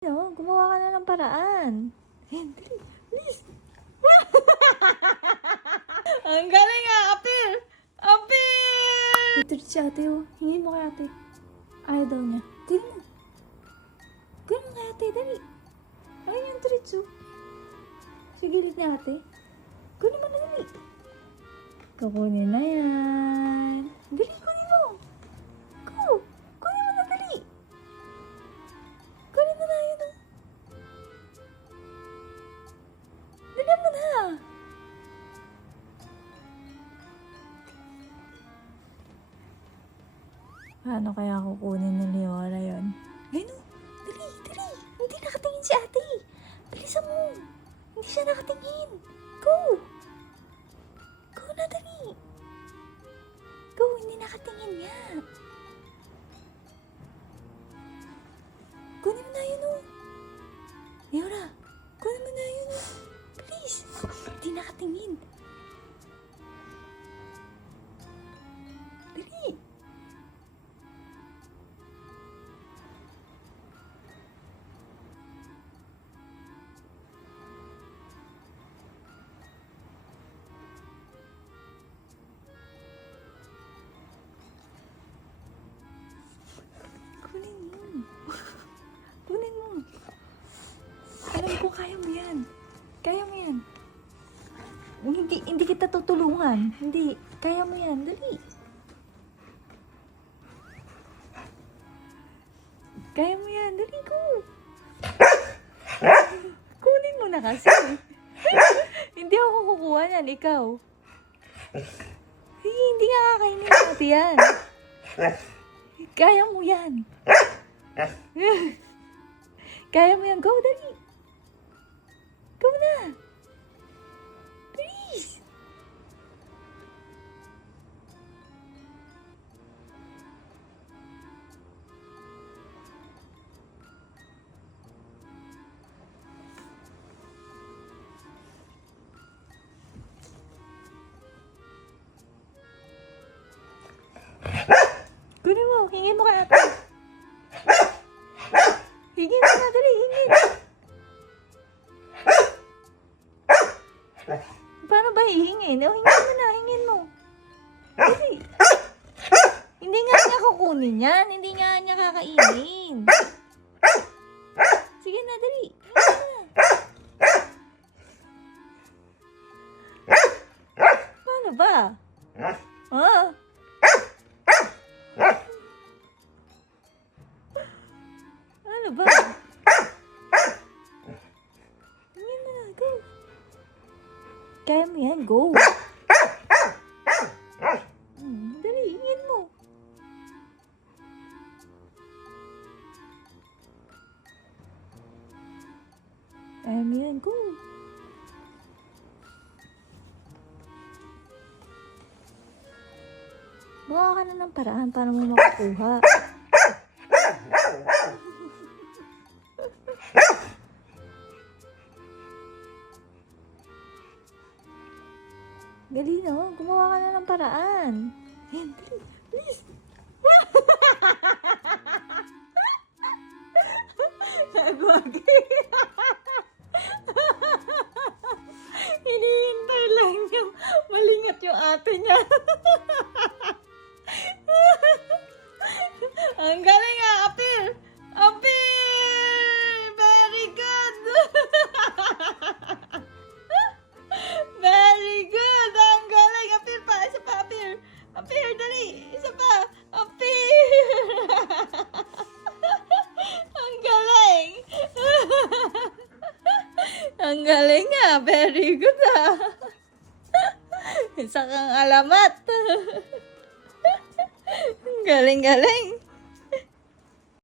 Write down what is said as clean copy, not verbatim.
No, gumawa ka na ng paraan. Henry, please. Ang galing nga, Apil! Apil! Ito si ate, oh. Hingin mo kay ate. Ayaw daw niya. Kunin mo. Kunin mo kay ate, dali. Ayun yung treats, oh. Sa gilid ni ate. Kunin mo na, dali. Kukunin na yan. Dali, kunin mo. Go. Kunin mo na, dali. Kunin mo na yun, oh. Dali mo na. Paano kaya kukunin ni Leora yun? Ayun, oh. Dali, dali. Hindi nakatingin si ate. Bilisan mo. Hindi siya nakatingin. Go. Go na, dali. Go, hindi nakatingin niya. Kunin mo na yun, oh. Leora, kunin mo na yun, oh. Please. Hindi nakatingin. Dali. Kunin mo. Kunin mo. Alam ko, kaya mo yan. Kaya mo yan. Hindi kita tutulungan. Hindi. Kaya mo yan. Dali. Kaya mo yan. Dali ko. Kunin mo na kasi. Hindi ako kukuha yan. Ikaw. Hindi nga kakainin natin yan. Kaya mo yan. Kaya mo yan. Go, dali. Go na. Please. Kunin mo. Hingin mo kay ate. Hingin mo na. Dali. Hingin. Paano ba hihingin? O, hingin mo na. Hingin mo. Dali. Hindi nga niya kukunin yan. Hindi nga niya kakainin. Sige na. Dali. Hingin mo na. Paano ba? Ah. Ano ba? Hingin mo na, go. Kaya mo yan, go. Dali, hingin mo. Kaya mo yan, go. Gawa ka na ng paraan para mo makakuha. Dali na, gumawa ka na ng paraan. Henry, please. Nagwagi. Hinihintay lang yung malingat yung ate niya. Ang galing nga, Apil! Apil! Very good! Very good! Ang galing! Apil pa! Isa pa, Apil! Apil, dali! Isa pa! Apil! Ang galing! Ang galing nga! Very good ah! Isa kang alamat! Galing-galing!